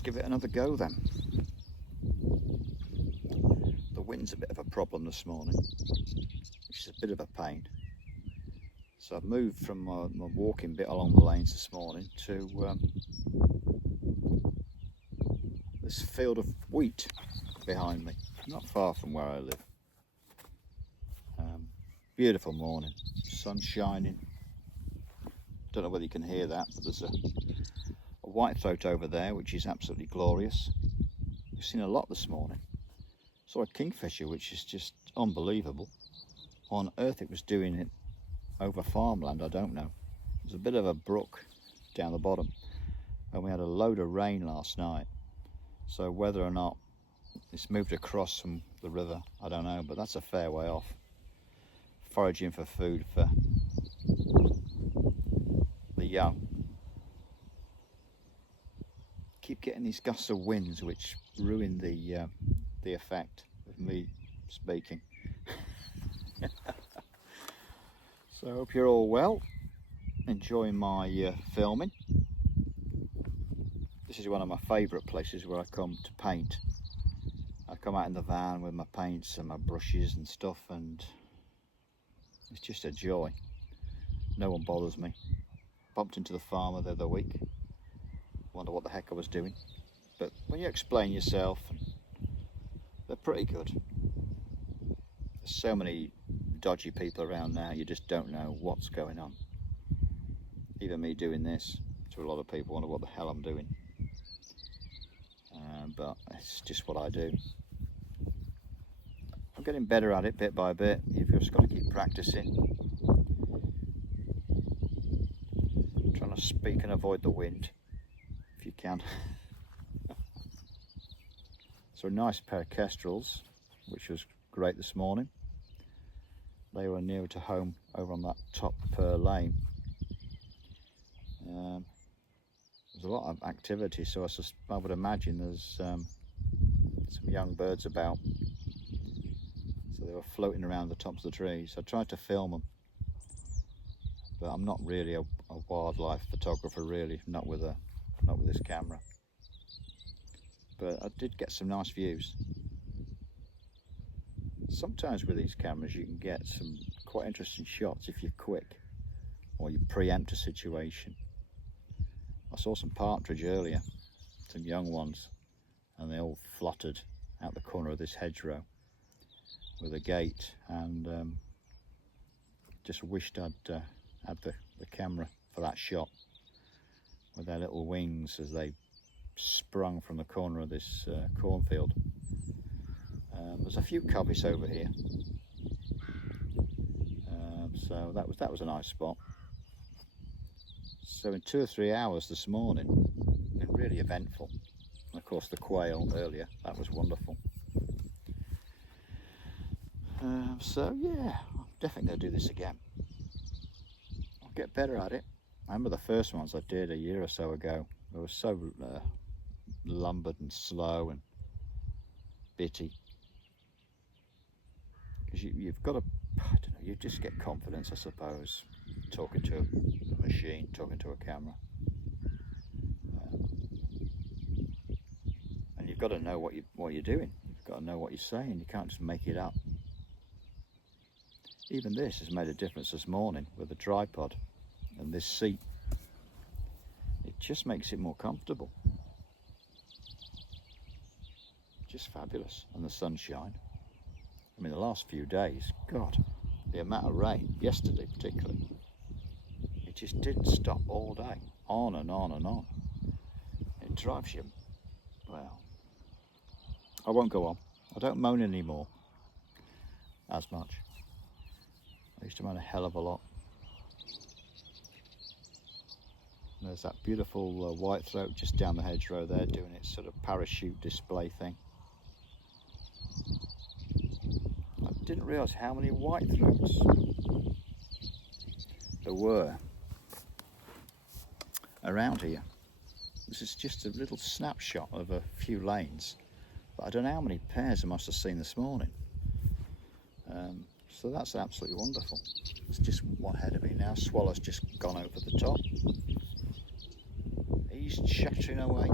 let's give it another go then. The wind's a bit of a problem this morning, which is a bit of a pain. So I've moved from my walking bit along the lanes this morning to this field of wheat behind me, not far from where I live. Beautiful morning, sun shining. Don't know whether you can hear that, but there's a whitethroat over there, which is absolutely glorious. We've seen a lot this morning. Saw a kingfisher, which is just unbelievable. What on earth it was doing it over farmland, I don't know. There's a bit of a brook down the bottom, and we had a load of rain last night. So whether or not it's moved across from the river, I don't know, but that's a fair way off. Foraging for food for the young. Keep getting these gusts of winds which ruin the effect of me speaking. So I hope you're all well, enjoying my filming. This is one of my favourite places where I come to paint. I come out in the van with my paints and my brushes and stuff, and it's just a joy. No one bothers me. Bumped into the farmer the other week. Wonder what the heck I was doing. But when you explain yourself, they're pretty good. There's so many dodgy people around now, you just don't know what's going on. Even me doing this, to a lot of people wonder what the hell I'm doing. But it's just what I do. I'm getting better at it bit by bit. You've just got to keep practicing. Trying to speak and avoid the wind, if you can. So a nice pair of kestrels, which was great this morning. They were near to home over on that top lane. There's a lot of activity, so I would imagine there's some young birds about. So they were floating around the tops of the trees. I tried to film them, but I'm not really a wildlife photographer, really, not with this camera. But I did get some nice views. Sometimes with these cameras you can get some quite interesting shots if you're quick or you preempt a situation. I saw some partridge earlier, some young ones, and they all fluttered out the corner of this hedgerow with a gate, and just wished I'd had the camera for that shot with their little wings as they sprung from the corner of this cornfield. There's a few coveys over here, so that was a nice spot. So in 2 or 3 hours this morning, been really eventful. And of course the quail earlier, that was wonderful. So yeah, I'm definitely going to do this again. I'll get better at it. I remember the first ones I did a year or so ago. They were so lumbered and slow and bitty. Because you've got to, I don't know, you just get confidence, I suppose, talking to a machine, talking to a camera. And you've got to know what you're doing. You've got to know what you're saying. You can't just make it up. Even this has made a difference this morning with the tripod and this seat. It just makes it more comfortable. Just fabulous. And the sunshine. I mean, the last few days, God, the amount of rain, yesterday particularly, it just didn't stop all day, on and on and on. It drives you, well, I won't go on. I don't moan anymore as much. I used to moan a hell of a lot. And there's that beautiful whitethroat just down the hedgerow there doing its sort of parachute display thing. I didn't realise how many whitethroats there were around here. This is just a little snapshot of a few lanes, but I don't know how many pairs I must have seen this morning. So that's absolutely wonderful. It's just one ahead of me now. Swallow's just gone over the top. He's chattering away.